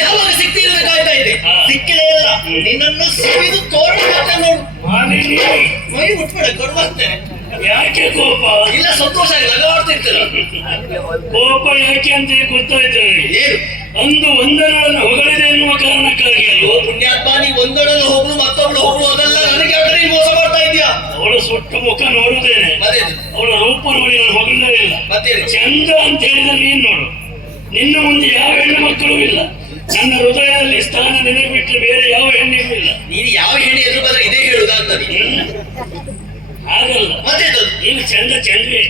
ಯಾವಾಗ ಸಿಕ್ತಿರೋದು ಕಾಯ್ತಾ ಇದೆ, ಸಿಕ್ಕಲೇ ಇಲ್ಲ. ನಿನ್ನನ್ನು ಸಿಕ್ಕಿದು ತೋರಣ ನೋಡು. ಮೈ ಮುಟ್ಬೇಡ, ಕೊಡುವಂತೆ. ಯಾಕೆ ಕೋಪ? ಇಲ್ಲ, ಸಂತೋಷ ಆಗಿ ನಗಾಡ್ತಿರ್ತೀರ. ಕೋಪ ಯಾಕೆ ಅಂತ ಗೊತ್ತಾಯ್ತು. ಏನು? ಅಂದು ಒಂದರನ್ನು ಹೊಗಳಿದೆ ಎನ್ನುವ ಕಾರಣಕ್ಕಾಗಿ ಅಲ್ವೋ? ಪುಣ್ಯಾತ್ಮ, ನೀ ಒಂದೊಡಲು ಹೋಗ್ಲು ಮತ್ತೊಬ್ಳು ಹೋಗ್ಲು ಅದೆಲ್ಲ ನನಗೆ ಯಾಕೆ ಮೋಸ ಮಾಡ್ತಾ ಇದೆಯಾ? ಅವಳ ಸುಟ್ಟು ಮುಖ ನೋಡುತ್ತೇನೆ, ಅವಳ ರೂಪ ನೋಡಿ ನಾನು ಹೊಗಳೇ ಇಲ್ಲ. ಚಂದ ಅಂತ ಹೇಳಿದ್ರೆ ನೀನ್ ನೋಡು, ನಿನ್ನ ಮುಂದೆ ಯಾವ ಹೆಣ್ಣು ಮಕ್ಕಳು ಇಲ್ಲ. ನನ್ನ ಹೃದಯದಲ್ಲಿ ಸ್ಥಾನ ನಿನಗೆ ಬಿಟ್ಟರೆ ಬೇರೆ ಯಾವ ಹೆಣ್ಣಿಗೂ ಇಲ್ಲ. ನೀನು ಯಾವ ಹೆಣ್ಣು ಎದುರು ಬಂದ್ರೆ ಇದೇ ಹೇಳುದಾಗ್ತದೆ. ಹಾಗಲ್ಲ, ನೀನು ಚಂದ ಚಂದ್ವೇ.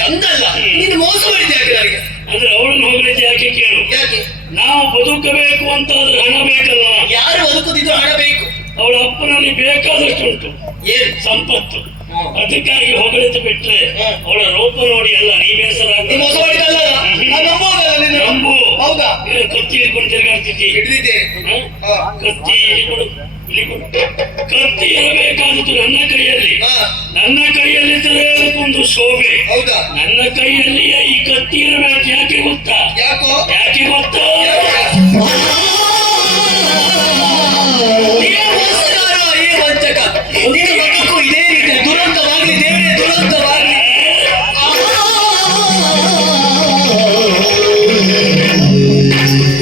ಚಂದ ಅಲ್ಲ, ನೀನು ಮೋಸ ಮಾಡಿದ್ದೆ ಯಾಕೆ ನನಗೆ? ಅಂದ್ರೆ ಅವಳನ್ನು ಹೋಗಲಿದ್ದು ಯಾಕೆ ಕೇಳು. ಯಾಕೆ? ನಾವು ಬದುಕಬೇಕು ಅಂತ ಆದ್ರೆ ಹಣ ಬೇಕಲ್ಲ. ಯಾರು ಬದುಕುದಿದ್ರು ಹಣ ಬೇಕು. ಅವಳ ಅಪ್ಪನಲ್ಲಿ ಬೇಕಾದಷ್ಟು ಉಂಟು, ಏನು ಸಂಪತ್ತು. ಅದಕ್ಕಾಗಿ ಹೊಗಳಿದ್ದು ಬಿಟ್ರೆ ಅವಳ ರೂಪ ನೋಡಿ ಅಲ್ಲ ನೀ ಬೇಸರ. ಮೋಸ ಮಾಡಿದಲ್ಲ, ನಂಬು. ಹೌದಾ? ಕತ್ತಿ ಹಿಡ್ಕೊಂಡು ತಿರುಗಾಡ್ತಿದ್ದಿ. ಹಿಡಿದಿದ್ದೇನೆ. ಕತ್ತಿ ಕತ್ತಿ ಇರಬೇಕಾದದ್ದು ನನ್ನ ಕೈಯಲ್ಲಿ. ನನ್ನ ಕೈಯಲ್ಲಿದ್ದರೆ ಅದಕ್ಕೊಂದು ಶೋಭೆ. ಹೌದಾ? ನನ್ನ ಕೈಯಲ್ಲಿಯೇ ಈ ಕತ್ತಿ ಇರಬೇಕು. ಯಾಕೆ ಗೊತ್ತಾ? ಯಾಕೋ? ಯಾಕೆ ಗೊತ್ತಾ?